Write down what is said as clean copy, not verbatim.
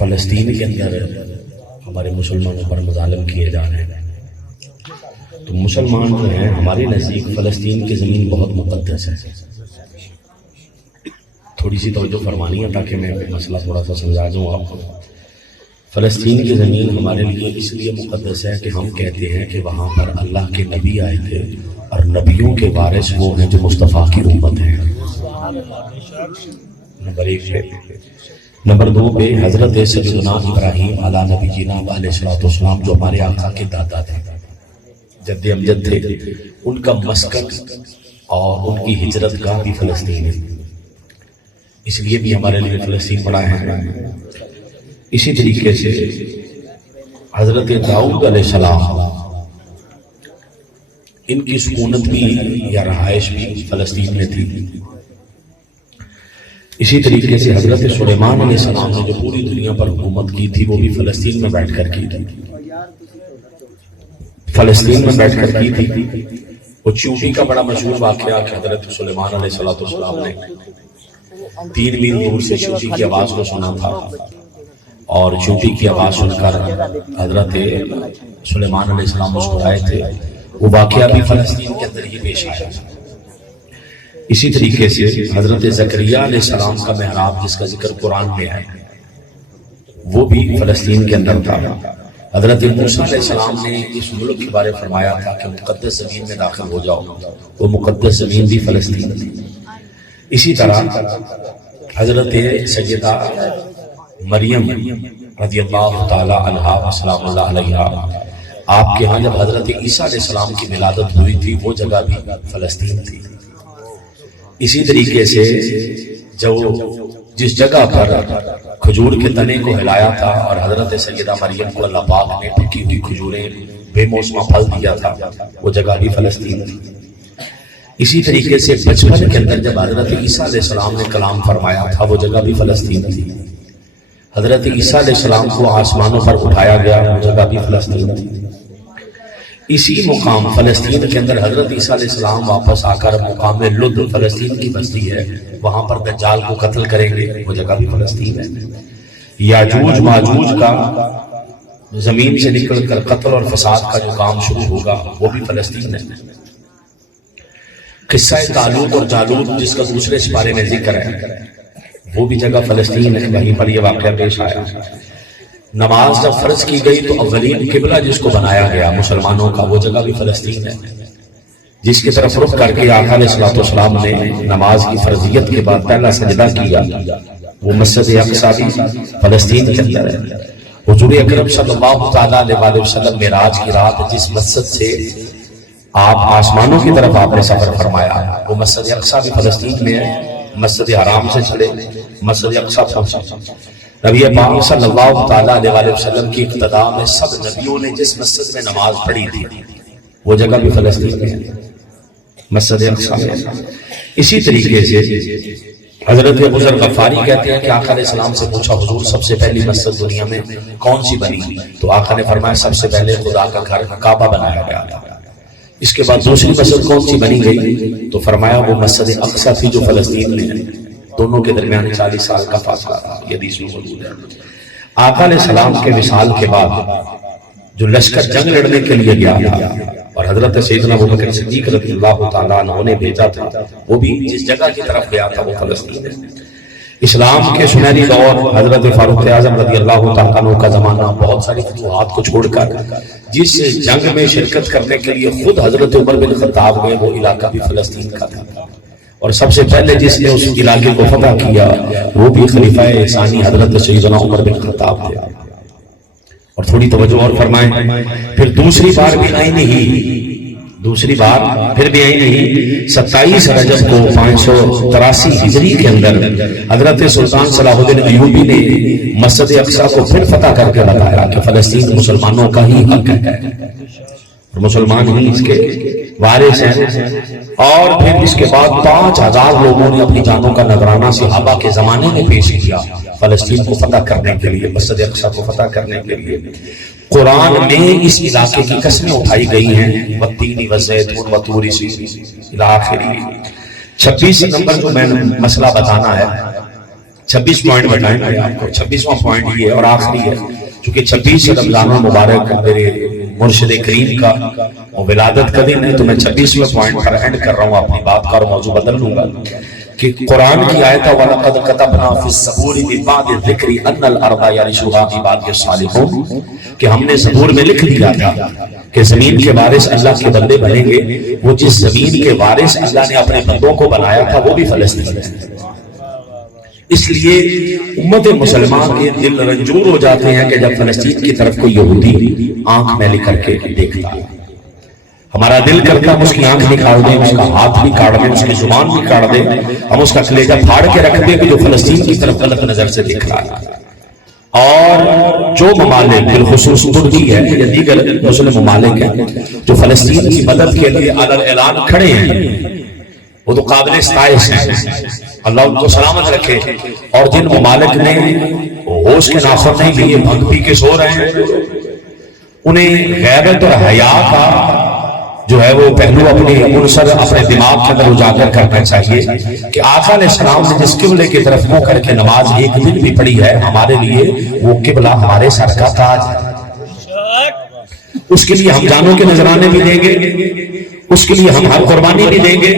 فلسطین کے اندر ہمارے مسلمانوں پر مظالم کیے جا رہے ہیں، تو مسلمان جو ہیں ہمارے نزدیک فلسطین کی زمین بہت مقدس ہے۔ تھوڑی سی توجہ فرمانی ہے تاکہ میں مسئلہ تھوڑا سا سمجھا دوں آپ کو۔ فلسطین کی زمین ہمارے لیے اس لیے مقدس ہے کہ ہم کہتے ہیں کہ وہاں پر اللہ کے نبی آئے تھے اور نبیوں کے وارث وہ ہیں جو مصطفیٰ کی امت ہیں، نمبر 1 پہ۔ نمبر 2 پہ حضرت سیدنا ابراہیم علیہ نبی جینا علیہ الصلوۃ والسلام جو ہمارے آقا کے دادا تھے، جد امجد تھے، ان کا مسکن اور ان کی ہجرت گاہ بھی فلسطین ہے، اس لیے بھی ہمارے لیے فلسطین بڑا ہے۔ اسی طریقے سے حضرت داؤد علیہ السلام ان کی سکونت بھی یا رہائش بھی فلسطین میں تھی۔ اسی طریقے سے حضرت سلیمان علیہ السلام نے جو پوری دنیا پر حکومت کی تھی وہ بھی فلسطین میں بیٹھ کر کی تھی، فلسطین میں بیٹھ کر کی تھی۔ وہ چیوٹی کا بڑا مشہور واقعہ کہ حضرت سلیمان علیہ السلام نے 3 میل دور سے چیوٹی کی آواز کو سنا تھا، اور چیوٹی کی آواز سن کر حضرت سلیمان علیہ السلام مسکرائے تھے۔ وہ واقعہ بھی فلسطین کے اندر ہی پیش آیا۔ اسی طریقے سے حضرت زکریہ علیہ السلام کا محراب جس کا ذکر قرآن میں ہے وہ بھی فلسطین کے اندر تھا۔ حضرت موسیٰ علیہ السلام نے اس ملک کے بارے فرمایا تھا کہ مقدس زمین میں داخل ہو جاؤ، وہ مقدس زمین بھی فلسطین تھی۔ اسی طرح حضرت سیدہ مریم رضی اللہ تعالی عنہا السلام اللہ علیہا، آپ کے ہاں جب حضرت عیسیٰ علیہ السلام کی ولادت ہوئی تھی وہ جگہ بھی فلسطین تھی۔ اسی طریقے سے جو جس جگہ پر کھجور کے تنے کو ہلایا تھا اور حضرت سیدہ مریم کو اللہ پاک نے پکی ہوئی کھجوریں بے موسمہ پھل دیا تھا وہ جگہ بھی فلسطین تھی۔ اسی طریقے سے بچپن کے اندر جب حضرت عیسیٰ علیہ السلام نے کلام فرمایا تھا وہ جگہ بھی فلسطین تھی۔ حضرت عیسیٰ علیہ السلام کو آسمانوں پر اٹھایا گیا وہ جگہ بھی فلسطین تھی۔ اسی مقام فلسطین کے اندر حضرت عیسیٰ علیہ السلام واپس آ کر مقام لد فلسطین کی بستی ہے، وہاں پر دجال کو قتل کریں گے، وہ جگہ بھی فلسطین ہے۔ یاجوج ماجوج کا زمین سے نکل کر قتل اور فساد کا جو کام شروع ہوگا وہ بھی فلسطین ہے۔ قصہ طالوت اور جالوت جس کا دوسرے سپارے میں ذکر ہے وہ بھی جگہ فلسطین ہے، وہیں پر یہ واقعہ پیش آیا۔ نماز جب فرض کی گئی تو اولین قبلہ جس کو بنایا گیا مسلمانوں کا وہ جگہ بھی فلسطین ہے، جس کی طرف رخ کر کے آقا علیہ الصلوۃ والسلام نے نماز کی فرضیت کے بعد پہلا سجدہ کیا وہ مسجد اقصی بھی فلسطین کے اندر ہے۔ حضور اکرم صلی اللہ تعالیٰ علیہ وسلم معراج کی رات جس مسجد سے آپ آسمانوں کی طرف آپ نے سفر فرمایا وہ مسجد اقصی بھی فلسطین میں ہے۔ مسجد حرام سے چلے مسجد اقصی پہنچے۔ نبی پاک صلی اللہ تعالیٰ علیہ وسلم کی اقتداء میں سب نبیوں نے جس مسجد میں نماز پڑھی تھی وہ جگہ بھی فلسطین میں ہے، مسجد اقصی میں۔ اسی طریقے سے حضرت ابو ذر غفاری کہتے ہیں کہ آقا علیہ السلام سے پوچھا حضور سب سے پہلی مسجد دنیا میں کون سی بنی؟ تو آقا نے فرمایا سب سے پہلے خدا کا گھر کعبہ بنایا گیا تھا، اس کے بعد دوسری مسجد کون سی بنی گئی؟ تو فرمایا وہ مسجد اقصی تھی جو فلسطین میں ہے۔ دونوں کے درمیان 40 سال کا فاصلہ تھا، یہ حدیث میں موجود ہے۔ آقا علیہ السلام کے وصال کے بعد جو لشکر جنگ لڑنے کے لیے گیا تھا اور حضرت سیدنا ابوبکر صدیق رضی اللہ تعالیٰ عنہ نے بھیجا تھا وہ بھی جس جگہ کی طرف گیا تھا وہ فلسطین ہے۔ اسلام کے سنہری دور حضرت فاروق اعظم رضی اللہ تعالیٰ عنہ کا زمانہ بہت ساری فتوحات کو چھوڑ کر جس جنگ میں شرکت کرنے کے لیے خود حضرت عمر بن خطاب گئے وہ علاقہ بھی فلسطین کا تھا، اور سب سے پہلے جس نے اس علاقے کو فتح کیا وہ بھی خلیفہ ثانی حضرت سیدنا عمر بن خطاب تھے۔ اور تھوڑی توجہ اور فرمائیں، پھر دوسری بار بھی آئی نہیں، دوسری بار پھر بھی آئی نہیں۔ 27 رجب کو 583 ہجری کے اندر حضرت سلطان صلاح الدین ایوبی نے مسجد اقصی کو پھر فتح کر کے بتایا کہ فلسطین مسلمانوں کا ہی حق ہے اور مسلمان ہی اس کے وارث ہیں۔ اور پھر اس کے بعد 5000 لوگوں نے اپنی جانوں کا نذرانہ صحابہ کے زمانے میں پیش کیا فلسطین کو فتح کرنے کے لیے، مسجد اقصی کو فتح کرنے کے لیے۔ قرآن میں اس علاقے کی قسمیں اٹھائی گئی ہیں، والتین والزیتون وطور سینین الی آخر۔ 26 نمبر جو میں نے مسئلہ بتانا ہے، 26 پوائنٹ بتائیں گے آپ کو. 26واں پوائنٹ یہ ہے اور آخری ہے، چونکہ 26 رمضان المبارک میرے مرشد کریم کا ولادت کا دن ہے، تو میں 26ویں پوائنٹ پر اینڈ کر رہا ہوں اپنی بات کا، اور موضوع بدل لوں گا کہ قرآن کی آیت ہے وَلَقَدْ كَتَبْنَا فِي الزَّبُورِ مِن بَعْدِ الذِّكْرِ أَنَّ الْأَرْضَ يَرِثُهَا عِبَادِيَ الصَّالِحُونَ، کہ ہم نے زبور میں لکھ دیا تھا کہ زمین کے وارث اللہ کے بندے بنیں گے. وہ جس زمین کے وارث اللہ نے اپنے بندوں کو بنایا تھا وہ بھی فلسطین ہے. اس لیے امت مسلمان کے دل رنجور ہو جاتے ہیں کہ جب فلسطین کی طرف کوئی یہودی آنکھ میلی کر کے دیکھتا ہے. ہمارا دل کرتا ہم اس کی آنکھ بھی کاٹ دیں، اس کا ہاتھ بھی کاٹ دیں، اس کی زبان بھی کاٹ دیں، ہم اس کا کلیجہ پھاڑ کے رکھ دیں کہ جو فلسطین کی طرف غلط نظر سے دیکھ رہا ہے. اور جو ممالک بالخصوص ترکی ہے یا دیگر مسلم ممالک ہیں جو فلسطین کی مدد کے لیے اعلان کھڑے ہیں، وہ تو قابل ستائش ہیں، اللہ ان کو سلامت رکھے. اور جن ممالک نے ہوش کے ناخن نہیں لیے، بھنگ پی کے سو رہے ہیں، انہیں غیرت اور حیا کا جو ہے وہ پہلو اپنے منصر اپنے دماغ کے اندر اجاگر کرنا چاہیے کہ آقا علیہ السلام نے جس قبلے کی طرف منہ کر کے نماز ایک دن بھی پڑھی ہے، ہمارے لیے وہ قبلہ ہمارے سر کا تاج ہے. اس کے لیے ہم جانوں کے نذرانے بھی دیں گے، اس کے لیے ہم ہر قربانی بھی دیں گے،